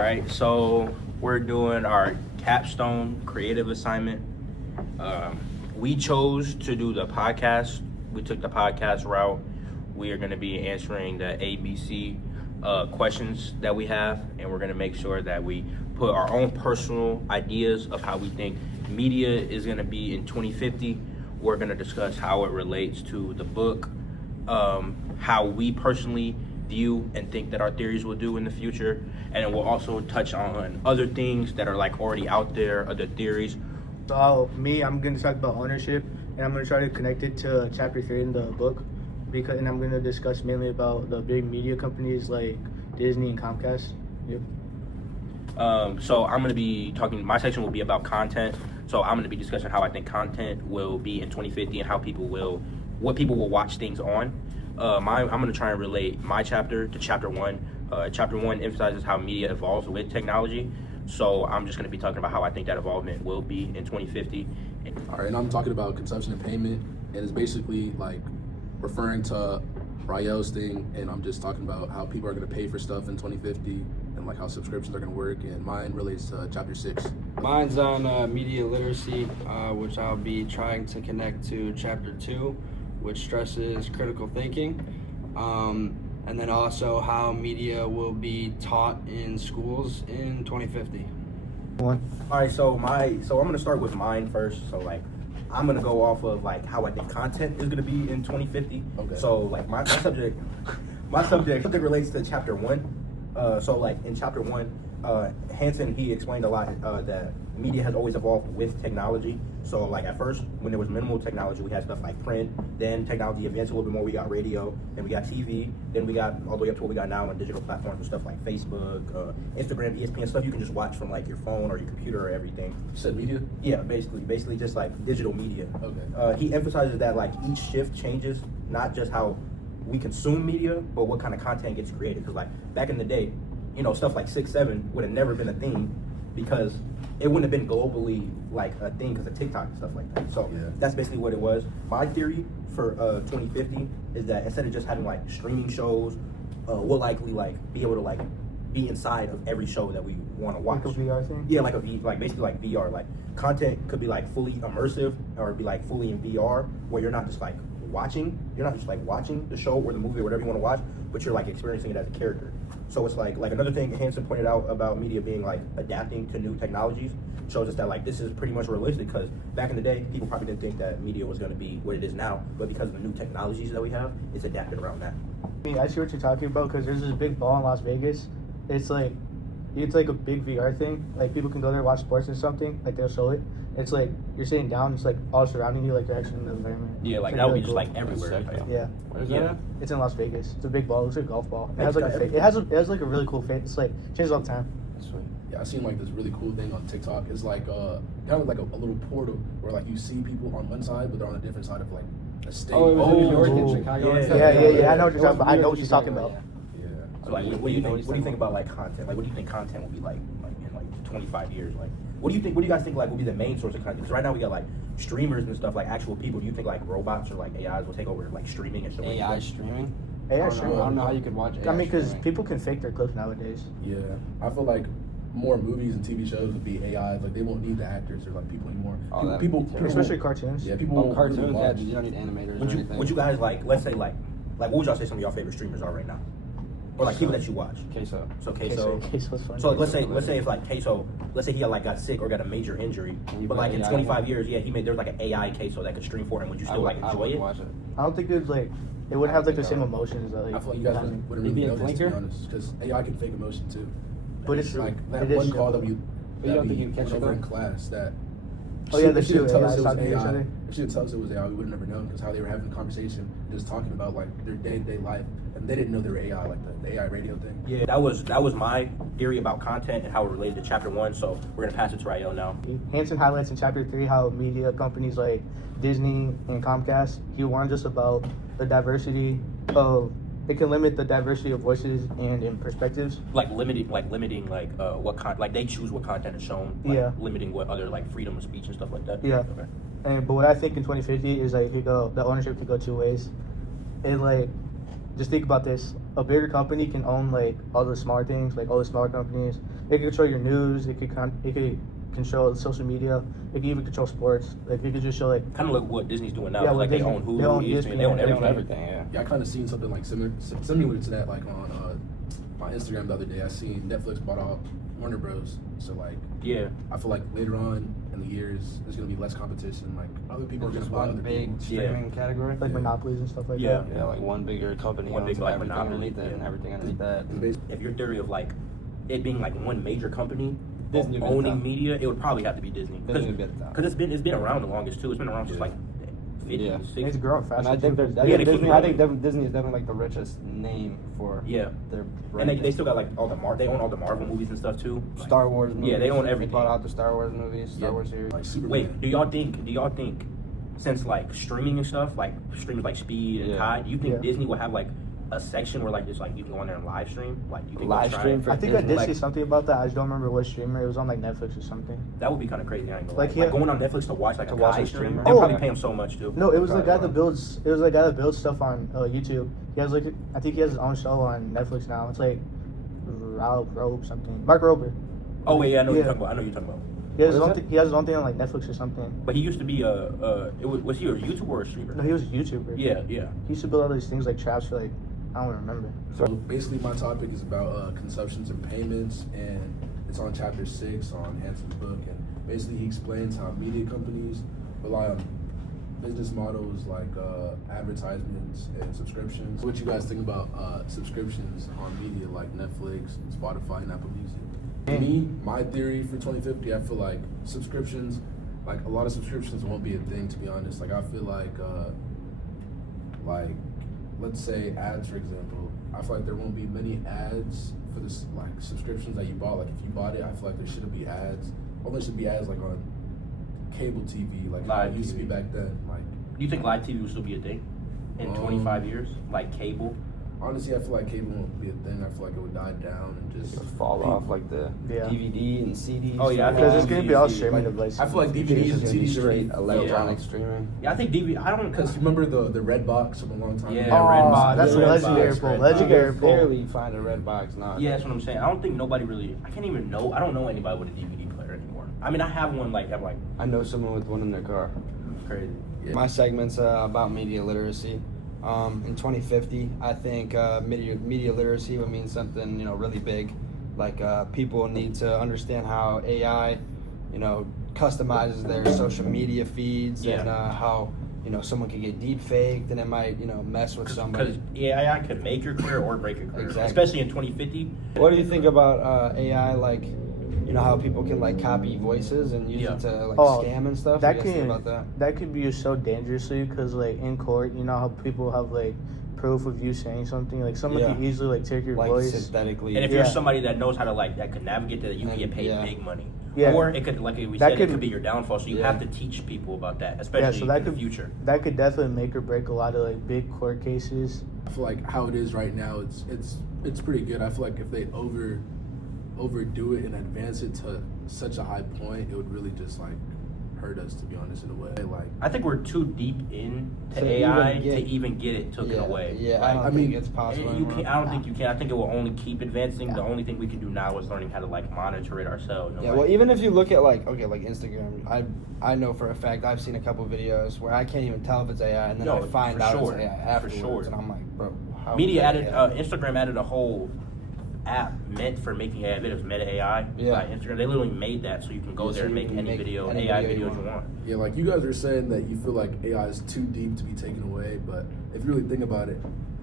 All right, so we're doing our capstone creative assignment. We chose to do the podcast. We took the podcast route. We are going to be answering the ABC questions that we have, and we're going to make sure that we put our own personal ideas of how we think media is going to be in 2050. We're going to discuss how it relates to the book, how we personally view and think that our theories will do in the future, and then we'll also touch on other things that are like already out there, other theories. So I'm going to talk about ownership, and I'm going to try to connect it to chapter 3 in the book, and I'm going to discuss mainly about the big media companies like Disney and Comcast. Yep. So I'm going to be talking, my section will be about content. So I'm going to be discussing how I think content will be in 2050 and what people will watch things on. I'm going to try and relate my chapter to chapter 1. Chapter 1 emphasizes how media evolves with technology. So I'm just going to be talking about how I think that evolvement will be in 2050. All right, and I'm talking about consumption and payment, and it's basically like referring to Rael's thing, and I'm just talking about how people are going to pay for stuff in 2050 and like how subscriptions are going to work, and mine relates to chapter 6. Mine's on media literacy, which I'll be trying to connect to chapter 2, which stresses critical thinking, and then also how media will be taught in schools in 2050. All right, so I'm going to start with mine first. So like, I'm going to go off of like how I think content is going to be in 2050. Okay. So like my subject relates to chapter 1. So like in chapter 1, Hansen, he explained a lot that media has always evolved with technology. So like at first, when there was minimal technology, we had stuff like print. Then technology advanced a little bit more. We got radio. Then we got TV. Then we got all the way up to what we got now on digital platforms with stuff like Facebook, Instagram, ESPN, stuff you can just watch from like your phone or your computer or everything. You said media? Yeah, basically just like digital media. Okay. He emphasizes that like each shift changes not just how we consume media, but what kind of content gets created. Because like back in the day, stuff like 6-7 would have never been a thing because it wouldn't have been globally like a thing because of TikTok and stuff like that. So yeah. That's basically what it was. My theory for 2050 is that instead of just having like streaming shows, we'll likely like be able to like be inside of every show that we want to watch. Like a VR thing? Yeah, basically like VR. Like content could be like fully immersive or be like fully in VR where you're not just like watching the show or the movie or whatever you want to watch, but you're like experiencing it as a character. So it's like another thing Hansen pointed out about media being like adapting to new technologies shows us that like this is pretty much realistic because back in the day people probably didn't think that media was going to be what it is now, but because of the new technologies that we have, it's adapted around that. I see what you're talking about because there's this big ball in Las Vegas. It's like a big VR thing. Like people can go there, watch sports or something. Like they'll show it. It's like you're sitting down. It's like all surrounding you, like you're actually in the environment. Yeah, like it's that would really be just cool. like everywhere. Yeah. Where is Yeah. that at? It's in Las Vegas. It's a big ball. It looks like a golf ball. It It's has like got a face. It has like a really cool face. It's like changes all the time. Sweet. Yeah, I seen like this really cool thing on TikTok. It's like kind of like a little portal where like you see people on one side, but they're on a different side of like a state. Oh, it was in New York and Oh, Chicago. yeah. and stuff? Yeah. I know what you're It was talking about. I New know York what you're and talking Chicago, about. Yeah. So like, what do you think about like content? Like, what do you think content will be like in like 25 years? Like, what do you guys think like will be the main source of content? Because right now we got like streamers and stuff, like actual people. Do you think like robots or like AIs will take over like streaming and showing? AI streaming? AI I don't streaming. know. I don't know how you could watch AI I mean, because streaming. people can fake their clips nowadays. Yeah, I feel like more movies and TV shows would be AI. Like they won't need the actors or like people anymore. Oh, that'd people, be people, terrible. Especially cartoons. yeah, people. Oh, won't cartoons? really Yeah, watch. you don't need animators or anything. Would you guys like, let's say like what would y'all say some of y'all favorite streamers are right now, or like people that you watch? Queso. So Queso. Queso's funny. So let's say if like Queso, let's say he like got sick or got a major injury, And you but put like in AI 25 years, yeah, there was like an AI Queso that could stream for him. Would you still like I enjoy would it? watch it. I don't think it would it wouldn't have like the same I emotions that like. I feel like you guys having- wouldn't Maybe really a notice, to be flanker? honest, because AI can fake emotion too. But it's like that it is one true. call that we But you don't think you'd catch went it, over in though? class that. Oh, yeah, the if she didn't two tell AIs us it was talking to each AI. other. If she didn't tell us it was AI, we would have never known because how they were having a conversation, just talking about like their day-to-day life, and they didn't know they were AI, like the AI radio thing. Yeah, that was my theory about content and how it related to chapter 1. So we're gonna pass it to Rael now. Hansen highlights in chapter 3 how media companies like Disney and Comcast, he warns us about the diversity of, it can limit the diversity of voices and in perspectives. Limiting what like they choose what content is shown. Like, Yeah. Limiting what other like freedom of speech and stuff like that. Yeah. Okay. But what I think in 2050 is like the ownership could go 2 ways. And like, just think about this: a bigger company can own like all the smaller things, like all the smaller companies, it could control your news. It could control social media. It could even control sports. Like it could just show like Kind of like what Disney's doing now. Yeah, It's what like they Disney- own Hulu, they own ESPN, ESPN, they own they own everything. everything. Yeah. Yeah, I kind of seen something like similar to that like on my Instagram the other day. I seen Netflix bought out Warner Bros. So like Yeah. I feel like later on in the years there's gonna be less competition. Like other people are Just gonna buy one other big people. streaming category. like monopolies and stuff like Yeah. that. Yeah, like one bigger company One owns big, like, everything monopoly, underneath it and yeah. everything underneath that. It's basically- If your theory of like it being like one major company Disney would be the owning top. media, it would probably have to be Disney. Disney would be at the top. Because it's been around the longest too. It's been around since Yeah. like 50s, Yeah. 60s. And it's growing fast. And I think Yeah, they keep Disney growing. Disney is definitely like the richest name for Yeah. their And brand. they still got like all they own all the Marvel movies and stuff too. Like, Star Wars movies. Yeah, they own everything. They bought out the Star Wars movies, Star Yeah, Wars series. like Superman. Wait, do y'all think since like streaming and stuff, like streamers like Speed and Yeah. Kai, do you think Yeah. Disney will have like a section where like just like you can go on there and live stream? Like you think Live they'll try stream it? for I think I Disney, did see like- something about that. I just don't remember what streamer. It was on like Netflix or something. That would be kind of crazy. I ain't gonna Like, lie. yeah. Going on Netflix to watch like To a watch Kai a stream. streamer? They'll Oh. probably pay him so much too. No, it was the guy Probably. that builds. It was the guy that builds stuff on YouTube. He has like I think he has his own show on Netflix now. It's like Rope something. Mark Rober. Oh wait, yeah, I know what you're Yeah. talking about. I know what you're talking about. He has his What own. is it? He has his own thing on like Netflix or something. But he used to be was he a YouTuber or a streamer? No, he was a YouTuber. Yeah, yeah. He used to build all these things like traps for like I don't remember. So basically, my topic is about consumptions and payments, and it's on chapter 6 on Hanson's book. And basically, he explains how media companies rely on business models like advertisements and subscriptions. What you guys think about subscriptions on media like Netflix, Spotify, and Apple Music? To me, my theory for 2050, I feel like subscriptions, like a lot of subscriptions won't be a thing. To be honest, like I feel like let's say ads, for example. I feel like there won't be many ads for this like subscriptions that you bought. Like if you bought it, I feel like there shouldn't be ads. Or there should be ads like on cable TV, like how Live it used to be TV. back then. Like Do you think live TV will still be a thing in 25 years? Like cable? honestly, I feel like cable won't be a thing. I feel like it would die down and just fall off like the Yeah. DVD and CDs. Oh, yeah, I think Because it's it's gonna be all like- streaming devices. I feel like DVDs and CDs are straight gonna electronic yeah. streaming. Yeah, I think DVD. I don't Because remember the red box from a long time Yeah, ago? Oh, Redbox. that's Redbox, legendary, bro. Redbox. Legendary, You can bro. barely find a red box now. Yeah, that's what I'm saying. I don't think nobody really. I can't even know. I don't know anybody with a DVD player anymore. I mean, I have one. Like I'm like I know someone with one in their car. crazy. Yeah. My segment's about media literacy. In 2050, I think media literacy would mean something really big. Like people need to understand how AI, customizes their social media feeds Yeah. and how someone could get deep faked and it might mess with Because somebody. AI could make your career or break your career, Exactly. especially in 2050. What do you think about AI? Like, how people can like copy voices and use Yeah. it to like Oh, scam and stuff. That What do you guys can think about that? that could be used so dangerously because like in court, you know how people have like proof of you saying something. Like someone Yeah. can easily like take your Like voice. synthetically. And if Yeah. you're somebody that knows how to that could navigate that, you can And, get paid yeah. big money. Yeah. Or it could, like we That said, could- it could be your downfall. So you Yeah. have to teach people about that, especially that in the could- future. That could definitely make or break a lot of like big court cases. I feel like how it is right now, it's pretty good. I feel like if they overdo it and advance it to such a high point, it would really just like hurt us, to be honest, in a way. Like I think we're too deep into To AI even get- to even get it taken yeah, away. Yeah, Like, I don't I think mean, it's possible. You anymore. can't. I don't think you can. I think it will only keep advancing. The Yeah. only thing we can do now is learning how to like monitor it ourselves. Yeah, well, even if you look at like Instagram, I know for a fact I've seen a couple videos where I can't even tell if it's AI, and then No, I find for out sure. it's AI For afterwards, sure. and I'm like, bro, how Media is that added AI? Instagram added a whole app meant for making AI videos, Meta AI. Yeah. By Instagram, they literally made that so you can go Yeah, there so and you make can any make video, any AI video you videos you want. want. yeah, like you guys are saying that you feel like AI is too deep to be taken away, but if you really think about it,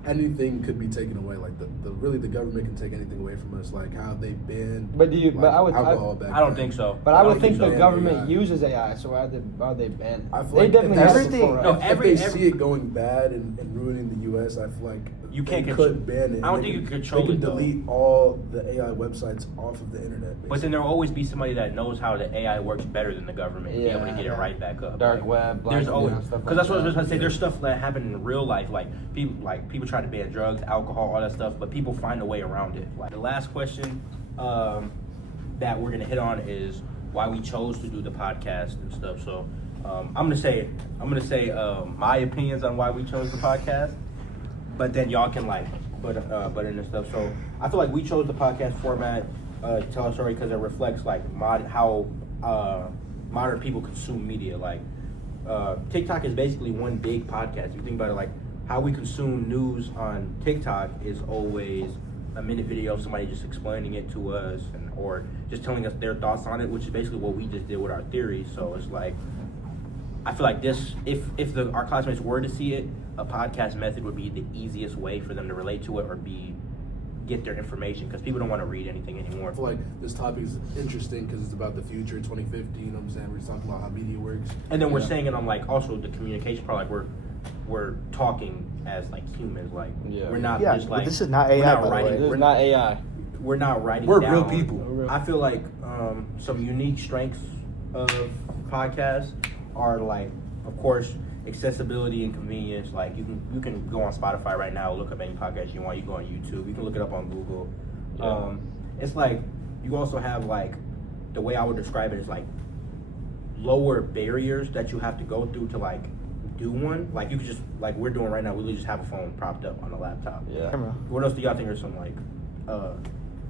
anything could be taken away. Like the government can take anything away from us. Like how they banned. But do you? like, But I would. alcohol back I don't then. think so. But I would don't think the so. government Yeah. uses AI, so why are they banned? I feel They like definitely if have it everything- before, No, right? every- if they see it going bad and ruining the U.S., I feel like You can't they control- could ban it. I don't They think you can- can control They can it, though. delete all the AI websites off of the internet. But then there will always be somebody that knows how the AI works better than the government and be able to get it Yeah. right back up. Dark Like, web, black There's web, always stuff because that's what I was like going to say. that. There's stuff that happened in real life, like people try to ban drugs, alcohol, all that stuff, but people find a way around it. Like the last question that we're gonna hit on is why we chose to do the podcast and stuff. So I'm gonna say my opinions on why we chose the podcast, but then y'all can like but in and stuff. So I feel like we chose the podcast format tell a story because it reflects like how modern people consume media. Like TikTok is basically one big podcast. If you think about it, like how we consume news on TikTok is always a minute video of somebody just explaining it to us, or just telling us their thoughts on it, which is basically what we just did with our theories. So it's like, I feel like this, if our classmates were to see it, a podcast method would be the easiest way for them to relate to it or get their information, because people don't want to read anything anymore. I feel like this topic is interesting because it's about the future, 2050. You know what I'm saying? We're just talking about how media works. And then we're saying it on like also the communication part, like we're talking as like humans, like we're not just like, this is not we're AI, not by the writing, way. This is not AI. we're not writing We're down. real people. We're real. I feel like some unique strengths of podcasts are like, of course, accessibility and convenience. Like you can go on Spotify right now, look up any podcast you want. You go on YouTube, you can look it up on Google. It's like you also have like, the way I would describe it is like lower barriers that you have to go through to like do one. Like you could just, like we're doing right now, we just have a phone propped up on a laptop. Yeah. Camera. What else do y'all think are some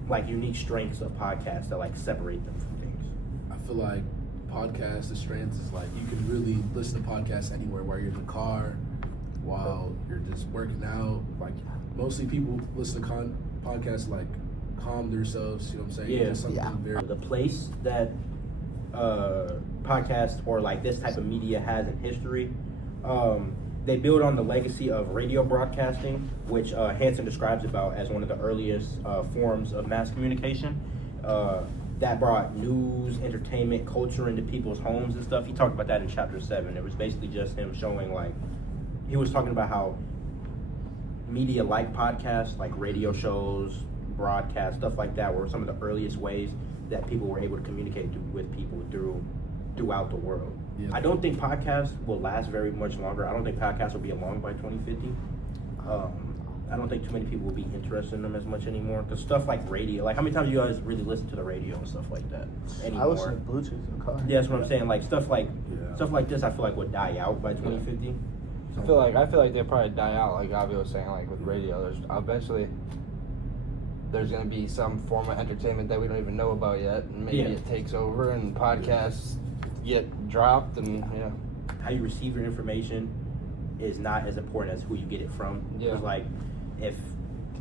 like unique strengths of podcasts that like separate them from things? I feel like podcasts, the strengths is like you can really listen to podcasts anywhere, while you're in the car, while you're just working out. Like mostly people listen to podcasts like calm themselves. You know what I'm saying? Yeah. Just something very. The place that podcast or like this type of media has in history, they build on the legacy of radio broadcasting, which Hansen describes about as one of the earliest forms of mass communication. That brought news, entertainment, culture into people's homes and stuff. He talked about that in chapter 7. It was basically just him showing like, he was talking about how media like podcasts, like radio shows, broadcasts, stuff like that, were some of the earliest ways that people were able to communicate with people throughout the world. Yeah. I don't think podcasts will last very much longer. I don't think podcasts will be along by 2050. I don't think too many people will be interested in them as much anymore. Because stuff like radio, like how many times do you guys really listen to the radio and stuff like that anymore? I listen to Bluetooth in the car. Yeah, that's what I'm saying. Like stuff like Yeah. this, I feel like would die out by 2050. I feel like they probably die out. Like Avi was saying, like with radio, there's eventually gonna be some form of entertainment that we don't even know about yet, and maybe Yeah. it takes over, and podcasts get dropped, and yeah. How you receive your information is not as important as who you get it from. Yeah. Because like, if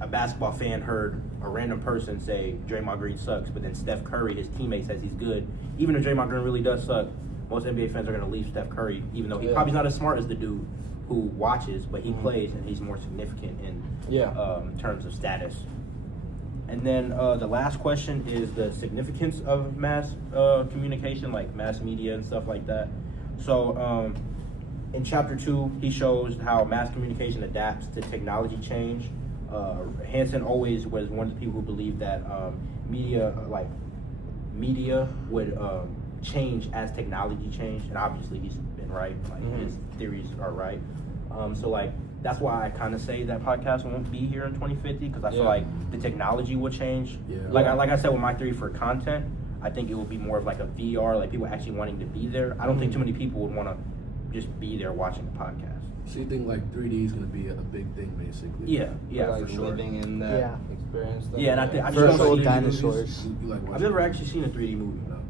a basketball fan heard a random person say Draymond Green sucks, but then Steph Curry, his teammate, says he's good, even if Draymond Green really does suck, most NBA fans are going to leave Steph Curry, even though he's probably not as smart as the dude who watches, but he plays and he's more significant in terms of status. And then the last question is the significance of mass communication, like mass media and stuff like that. So in chapter 2, he shows how mass communication adapts to technology change. Hansen always was one of the people who believed that media would change as technology changed, and obviously he's been right. Like his theories are right. So like, that's why I kind of say that podcast won't be here in 2050, because I feel like the technology will change. Yeah. Like I said with my theory for content, I think it will be more of like a VR, like people actually wanting to be there. I don't think too many people would want to just be there watching a podcast. So you think like 3D is gonna be a big thing, basically? Yeah, like for sure. living in that experience. Yeah, and I think I just First don't old see dinosaurs. You like I've never actually seen a 3D movie. No.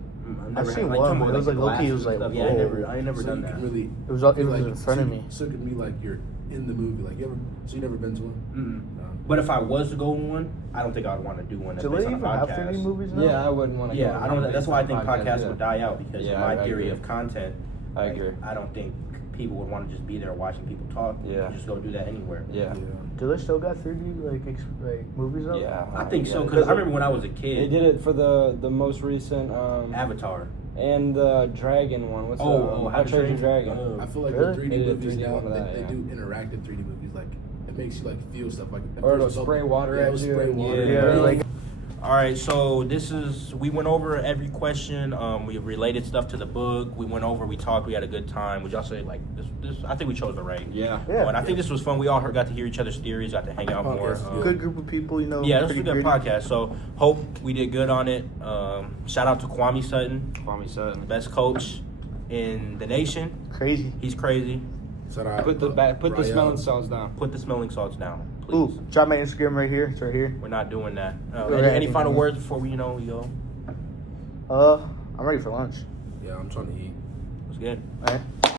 I've seen like, one, talking but about, it was like the low-key, it was glasses and like, stuff. Yeah, whoa. I ain't never So done you that. can really. It was like, in front of me. So it can be like you're in the movie. Like you never been to one? Mm-mm. No. But if I was to go on one, I don't think I'd want to do one that's Do they based on a even have podcast. 3D movies now? Yeah, I wouldn't want to. Yeah, I don't. That's why I think podcasts would die out, because in Yeah, my I theory agree. of content, I agree. I don't think people would want to just be there watching people talk. Yeah. Just go do that anywhere. Yeah. Do they still got 3D like movies out? Yeah. I think so, Yeah. because I remember when I was a kid. They did it for the most recent Avatar. and the Dragon one. What's Oh, How to Train Your Dragon? Oh. I feel like Really? with 3D They did a movies 3D now, one of that, they yeah. do interactive 3D movies. Like it makes you like feel stuff. Like at Or first it'll it's all- spray water yeah, at it'll you. spray water. Yeah, like All right, so we went over every question. We related stuff to the book. We went over, we talked, we had a good time. Would y'all say like this? I think we chose the right. Yeah. Yeah. And I think this was fun. We all got to hear each other's theories, got to hang out more. Podcast, good group of people, you know. Yeah, this was a pretty good gritty. podcast. So hope we did good on it. Shout out to Kwame Sutton, Kwame Sutton. best coach in the nation. Crazy. He's crazy. So that Put the Rael. smelling salts down. Put the smelling salts down. please. Ooh, drop my Instagram right here. It's right here. We're not doing that. We're Any adding final it. words before we yo? I'm ready for lunch. Yeah, I'm trying to eat. What's good? All right.